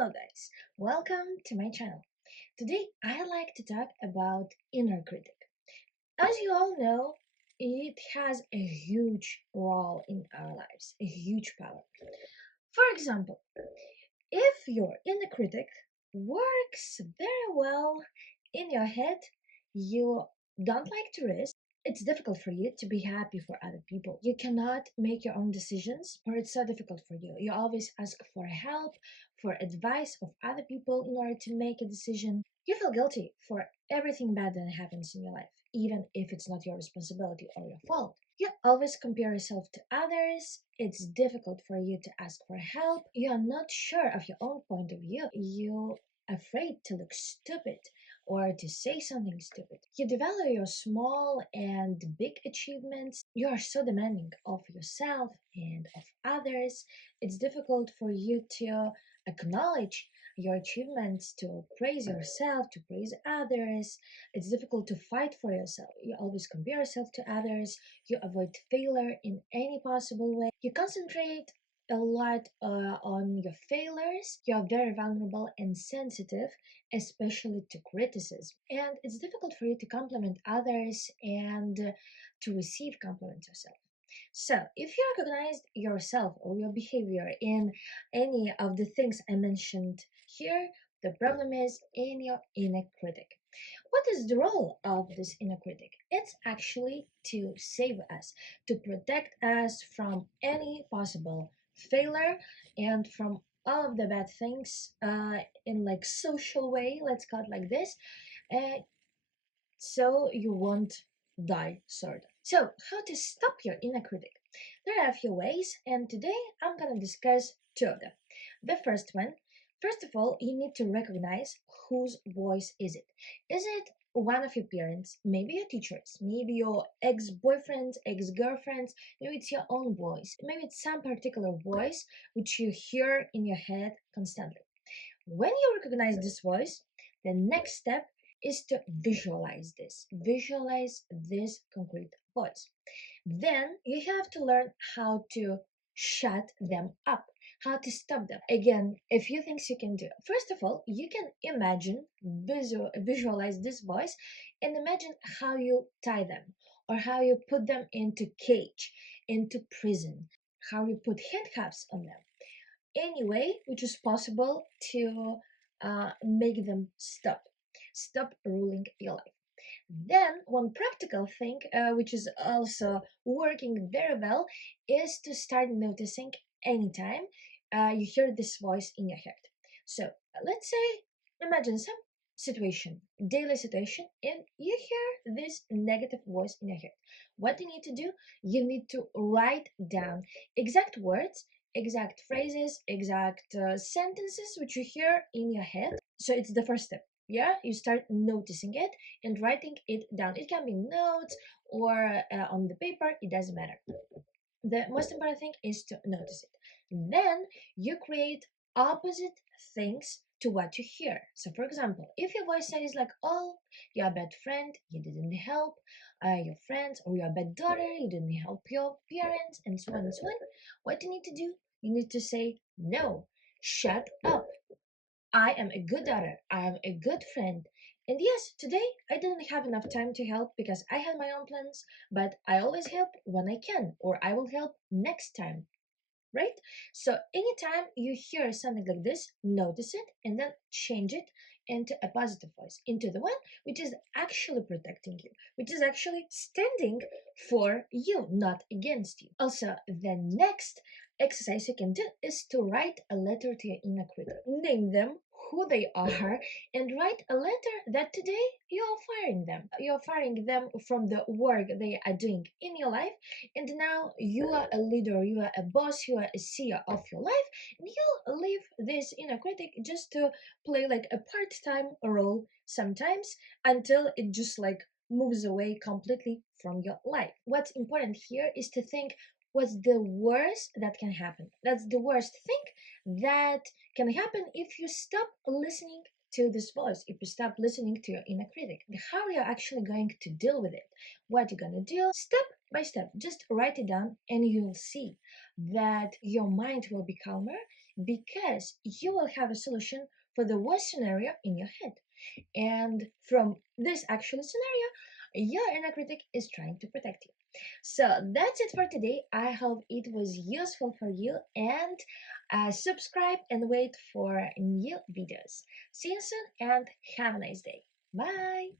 Hello guys, welcome to my channel. Today I like to talk about inner critic. As you all know, it has a huge role in our lives, a huge power. For example, if your inner critic works very well in your head, you don't like to risk. It's difficult for you to be happy for other people. You cannot make your own decisions, or it's so difficult for you. You always ask for help, for advice of other people in order to make a decision. You feel guilty for everything bad that happens in your life, even if it's not your responsibility or your fault. You always compare yourself to others. It's difficult for you to ask for help. You are not sure of your own point of view. You afraid to look stupid or to say something stupid. You devalue your small and big achievements. You are so demanding of yourself and of others. It's difficult for you to acknowledge your achievements, to praise yourself, to praise others. It's difficult to fight for yourself. You always compare yourself to others. You avoid failure in any possible way. You concentrate a lot on your failures. You are very vulnerable and sensitive, especially to criticism. And it's difficult for you to compliment others and to receive compliments yourself. So, if you recognize yourself or your behavior in any of the things I mentioned here, the problem is in your inner critic. What is the role of this inner critic? It's actually to save us, to protect us from any possible failure and from all of the bad things in like social way, let's call it like this, uh, so you won't die, sort of. So, how to stop your inner critic? There are a few ways, and today I'm gonna discuss two of them. The first one, first of all, you need to recognize whose voice is it. Is it one of your parents, maybe your teachers, maybe your ex-boyfriends, ex-girlfriends, maybe it's your own voice, maybe it's some particular voice which you hear in your head constantly. When you recognize this voice, the next step is to visualize this. Visualize this concrete voice. Then you have to learn how to shut them up, how to stop them. Again, a few things you can do. First of all, you can imagine, visualize this voice, and imagine how you tie them or how you put them into cage, into prison, how you put handcuffs on them. Any way which is possible to make them stop ruling your life. Then one practical thing which is also working very well is to start noticing anytime you hear this voice in your head. So let's say, imagine some situation, daily situation, and you hear this negative voice in your head. What you need to do, you need to write down exact words, exact phrases, exact sentences which you hear in your head. So it's the first step. Yeah, you start noticing it and writing it down. It can be notes or on the paper, it doesn't matter. The most important thing is to notice it. Then you create opposite things to what you hear. So, for example, if your voice says like, "Oh, you're a bad friend, you didn't help your friends," or "You're a bad daughter, you didn't help your parents," and so on and so on, what you need to do, you need to say, "No, shut up. I am a good daughter. I am a good friend. And yes, today I didn't have enough time to help because I had my own plans, but I always help when I can, or I will help next time." Right? So anytime you hear something like this, notice it and then change it into a positive voice, into the one which is actually protecting you, which is actually standing for you, not against you. Also, the next exercise you can do is to write a letter to your inner critic. Name them, who they are, and write a letter that today you are firing them. You're firing them from the work they are doing in your life, and now you are a leader, you are a boss, you are a CEO of your life, and you'll leave this inner critic just to play like a part-time role sometimes until it just like moves away completely from your life. What's important here is to think, what's the worst that can happen? That's the worst thing that can happen if you stop listening to this voice, if you stop listening to your inner critic. How are you actually going to deal with it? What you're gonna do step by step, just write it down, and you'll see that your mind will be calmer, because you will have a solution for the worst scenario in your head. And from this actual scenario, your inner critic is trying to protect you. So that's it for today. I hope it was useful for you, and subscribe and wait for new videos. See you soon and have a nice day. Bye.